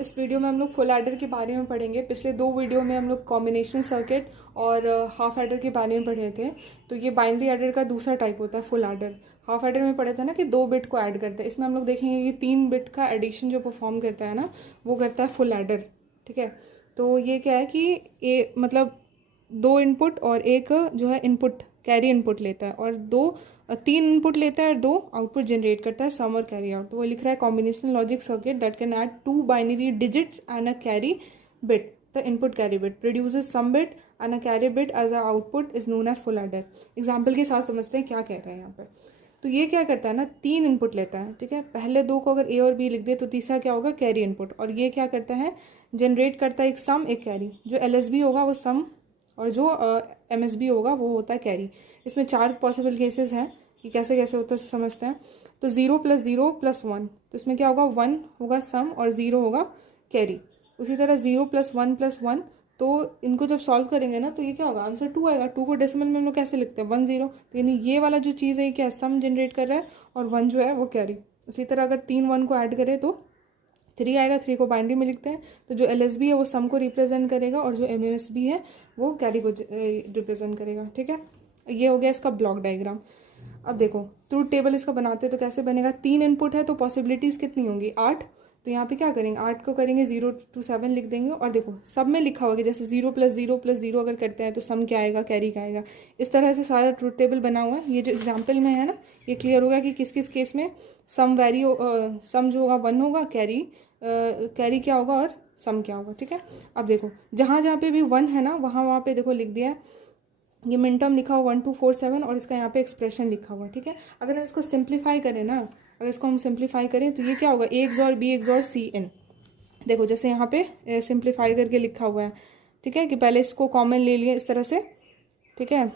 इस वीडियो में हम लोग फुल एडर के बारे में पढ़ेंगे। पिछले दो वीडियो में हम लोग कॉम्बिनेशन सर्किट और हाफ एडर के बारे में पढ़े थे। तो ये बाइनरी एडर का दूसरा टाइप होता है फुल एडर। हाफ एडर में पढ़े थे ना कि 2 बिट को ऐड करते हैं। इसमें हम लोग देखेंगे कि 3 बिट का एडिशन जो परफॉर्म करता है ना, वो करता है फुल एडर। ठीक है, तो ये क्या है कि मतलब 2 इनपुट और एक जो है इनपुट कैरी इनपुट लेता है, और 3 इनपुट लेता है और 2 आउटपुट जनरेट करता है, सम और कैरी आउट। तो वो लिख रहा है combinational logic circuit that can add 2 binary digits and a carry bit, the input carry bit produces sum bit and a carry bit as a output is known as full adder. Example के साथ समझते हैं क्या कह रहे हैं यहाँ पर। तो ये क्या करता है ना, 3 इनपुट लेता है। ठीक है, पहले 2 को अगर ए और बी लिख दे तो तीसरा क्या होगा, कैरी इनपुट। और ये क्या करता है, जनरेट करता है एक सम एक कैरी। जो LSB होगा वो सम और जो MSB होगा वो होता है कैरी। इसमें 4 पॉसिबल केसेस हैं कि कैसे कैसे होता है, समझते हैं। तो 0 + 0 + 1, तो इसमें क्या होगा, 1 होगा सम और 0 होगा कैरी। उसी तरह 0 + 1 + 1, तो इनको जब सॉल्व करेंगे ना तो ये क्या होगा, आंसर 2 आएगा। 2 को डेसिमल में हम लोग कैसे लिखते हैं, 1 0। तो यानी ये वाला जो चीज़ है क्या, सम जनरेट कर रहा है और 1 जो है वो कैरी। उसी तरह अगर 3 1 को ऐड करें तो 3 आएगा। 3 को बाइनरी में लिखते हैं, तो जो LSB है वो सम को रिप्रेजेंट करेगा और जो MSB है वो कैरी को रिप्रेजेंट करेगा। ठीक है, ये हो गया इसका ब्लॉक डायग्राम। अब देखो ट्रूथ टेबल इसका बनाते हैं तो कैसे बनेगा। 3 इनपुट है तो पॉसिबिलिटीज़ कितनी होंगी, 8। तो यहाँ पे क्या करेंगे, 8 को करेंगे 0 to 7 लिख देंगे। और देखो सब में लिखा होगा कि जैसे 0 + 0 + 0 अगर करते हैं तो सम क्या आएगा, कैरी का आएगा। इस तरह से सारा ट्रूथ टेबल बना हुआ है। ये जो एग्जाम्पल में है ना, ये क्लियर होगा कि किस किस केस में सम सम जो होगा 1 होगा, कैरी क्या होगा और सम क्या होगा। ठीक है, अब देखो जहाँ जहाँ पे भी 1 है ना, वहाँ पे देखो लिख दिया है, ये मिनटर्म लिखा हुआ 1 2 4 7 और इसका यहाँ पे एक्सप्रेशन लिखा हुआ। ठीक है, अगर हम इसको सिंप्लीफाई करें ना, अगर इसको हम सिंप्लीफाई करें तो ये क्या होगा, A XOR B XOR CN। देखो जैसे यहाँ पे सिंप्लीफाई करके लिखा हुआ है। ठीक है, कि पहले इसको कॉमन ले लिए इस तरह से। ठीक है,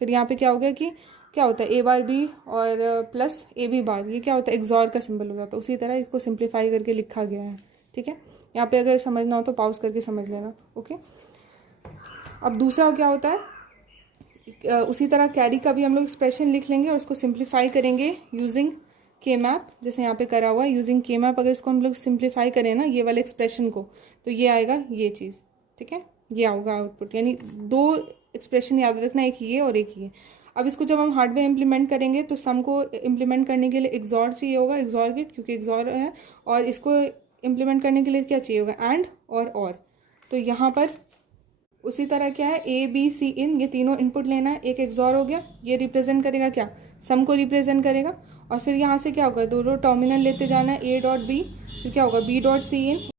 फिर यहाँ पे क्या हो गया कि क्या होता है, A/B और प्लस AB बार, ये क्या होता है, XOR का सिंबल हो जाता है। उसी तरह इसको सिंप्लीफाई करके लिखा गया है। ठीक है, यहाँ पे अगर समझना हो तो पॉज करके समझ लेना। ओके, अब दूसरा क्या होता है, उसी तरह कैरी का भी हम लोग एक्सप्रेशन लिख लेंगे और उसको सिंप्लीफाई करेंगे यूजिंग K-मैप, जैसे यहाँ पे करा हुआ है यूजिंग K-मैप। अगर इसको हम लोग सिंप्लीफाई करें ना ये वाले एक्सप्रेशन को, तो ये आएगा ये चीज़। ठीक है, ये आएगा आउटपुट। यानी 2 एक्सप्रेशन याद रखना, एक ये और एक ये। अब इसको जब हम हार्डवेयर इंप्लीमेंट करेंगे तो सम को इम्प्लीमेंट करने के लिए XOR चाहिए होगा, XOR गेट, क्योंकि XOR है। और इसको इम्प्लीमेंट करने के लिए क्या चाहिए होगा, एंड और। तो यहाँ पर उसी तरह क्या है, A B C ये तीनों इनपुट लेना है, एक XOR हो गया, ये रिप्रेजेंट करेगा क्या, सम को रिप्रेजेंट करेगा। और फिर यहाँ से क्या होगा, दोनों टर्मिनल लेते जाना है A.B, तो क्या होगा B.Cin